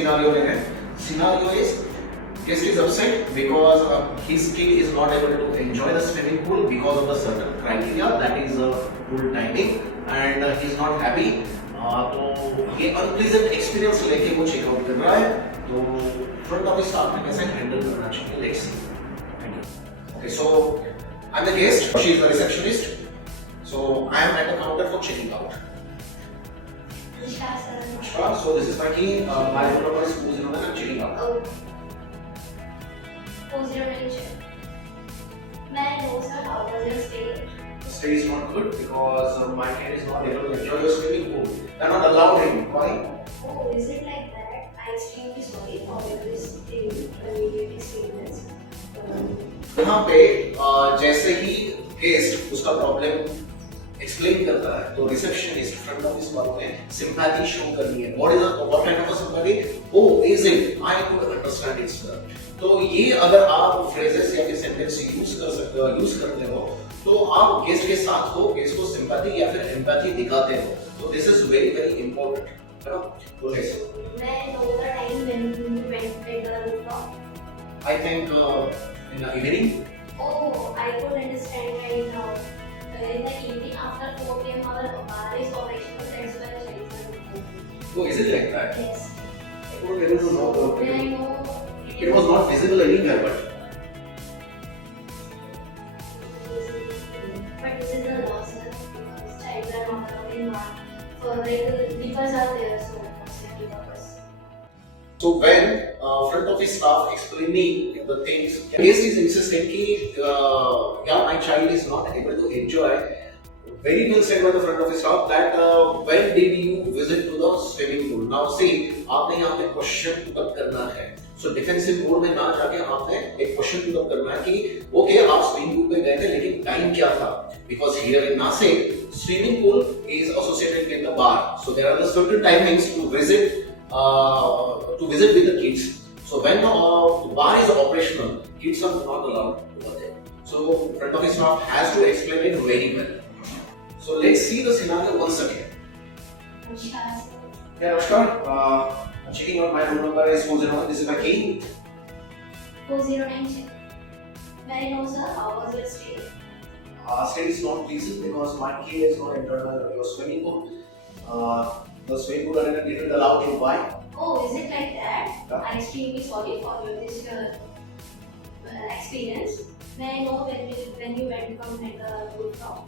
scenario में है. Scenario is guest is upset because his kid is not able to enjoy the swimming pool because of the certain criteria, that is pool timing, and he is not happy. तो ये unpleasant experience लेके वो checkout कर रहा है. तो front office staff ने कैसे हैंडल करना चाहिए, let's see. Thank you. Okay, so I am the guest, she is the receptionist. So I am at the counter for checking out. Namaskar. So this is my key. My phone number is 209. I'm checking out. Oh. 409. May I know, sir, how was your stay? The stay is not good because my kid is not able to enjoy the swimming pool. They are not allowed in. Why? Oh, is it like that? I extremely sorry for this immediate experience. यहाँ पे जैसे ही guest उसका problem explain करता है तो receptionist front office वालों ने sympathy show करनी है. What kind of sympathy? Oh, is it? I could understand it sir. तो ये अगर आप फ्रेजेस या फिर सेंटेंस यूज करते हो तो आप गेस्ट के साथ हो, गेस्ट को सिंपैथी या फिर एम्पैथी दिखाते हो. तो this is very very important, है ना? तो May I know the time when you went to the rooftop? I think in the evening. Oh, I could understand right now. In the evening after 4 p.m. our bar is operational. That's why the child is not. Oh, is it like that? Yes. I don't even know. May I know? It was not visible anywhere, but this is the loss, sir, because child are not allowed in bar. For like people are there, so for safety purpose. so when front office staff explaining the things, guest is insisting कि yeah, my child is not able to enjoy. Very well said by the front office staff that when did you visit to the swimming pool? Now see, आपने यहाँ पे question put up करना है. सो defensive mode में ना जाके आपने एक क्वेश्चन पुट अप करना है कि ओके, आप स्विमिंग पूल पे गए थे लेकिन टाइम क्या था? Because here in Nashik swimming pool is associated with the bar, so there are certain timings to visit with the kids. So when the bar is operational, kids are not allowed over there. So front office staff has to explain it very well. So let's see the scenario once again. Namaskar, sir. Yeah, Namaskar. I'm checking out my room number is 401. This is my key. 409. May I know, sir, how was your stay? Stay is not pleasant because my kid is not entered your swimming pool. The swimming pool didn't allow him. Why? Oh, is it like that? Yeah. I'm extremely sorry for this experience. May I know when you went from the rooftop?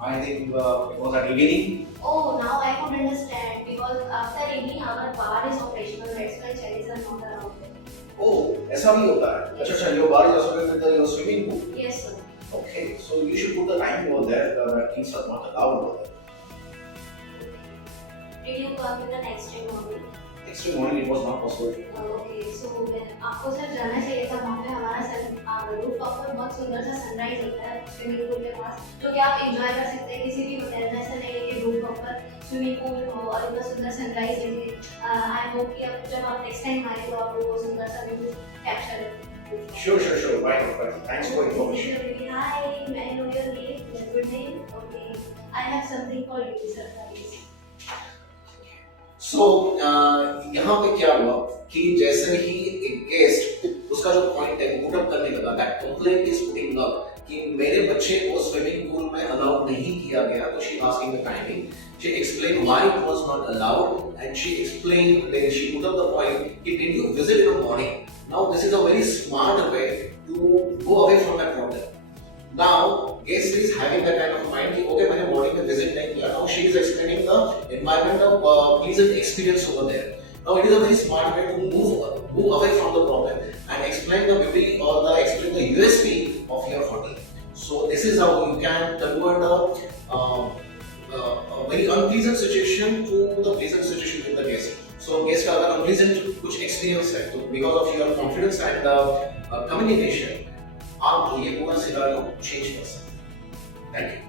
I think it was at evening. Oh, now I could understand because after evening our bar is operational. That's why child are not allowed there. Oh, ऐसा भी होता है. अच्छा, your bar is associated with your swimming pool. Yes, sir. Okay, so you should put the time over there that kids are not allowed over there. Did you come in the next day morning? Next morning it was not possible. Okay, so आपको sir जाना चाहिए था वहाँ पे. हमारा rooftop पर बहुत सुंदर सा सनराइज होता है स्विमिंग पूल के पास, जो कि आप एंजॉय कर सकते हैं किसी भी होटल में. ऐसा नहीं है कि रूफटॉप पर स्विमिंग पूल हो और इतना सुंदर सनराइज देखे. आई होप कि अब जब आप नेक्स्ट टाइम आए तो आप वो सुंदर सा व्यू कैप्चर करें. Sure. Why not? Thanks for information. Hi, may I know your name? Your good name? Okay, I have something for you, surprise. So यहाँ पे क्या हुआ कि जैसे ही एक गेस्ट उसका जो पॉइंट है वो पुट अप करने लगा, that complaint is putting up कि मेरे बच्चे को स्विमिंग पूल में अलाउ नहीं किया गया. तो she asking the timing, she explain why it was not allowed and she explain, then she put up the point कि did you visit in the morning. Now this is a very smart way to go away from that problem. Now, guest is having that kind of mind कि okay, मैंने morning में visit नहीं किया. Now she is explaining the environment of pleasant experience over there. Now it is a very smart way to move away from the problem and explain the beauty or explain the USP of your hotel. So this is how you can convert a very unpleasant situation to the pleasant situation with the guest. So guest का अगर unpleasant कुछ experience है तो because of your confidence and communication आप ये पूरा scenario change कर सकते हैं. Thank you.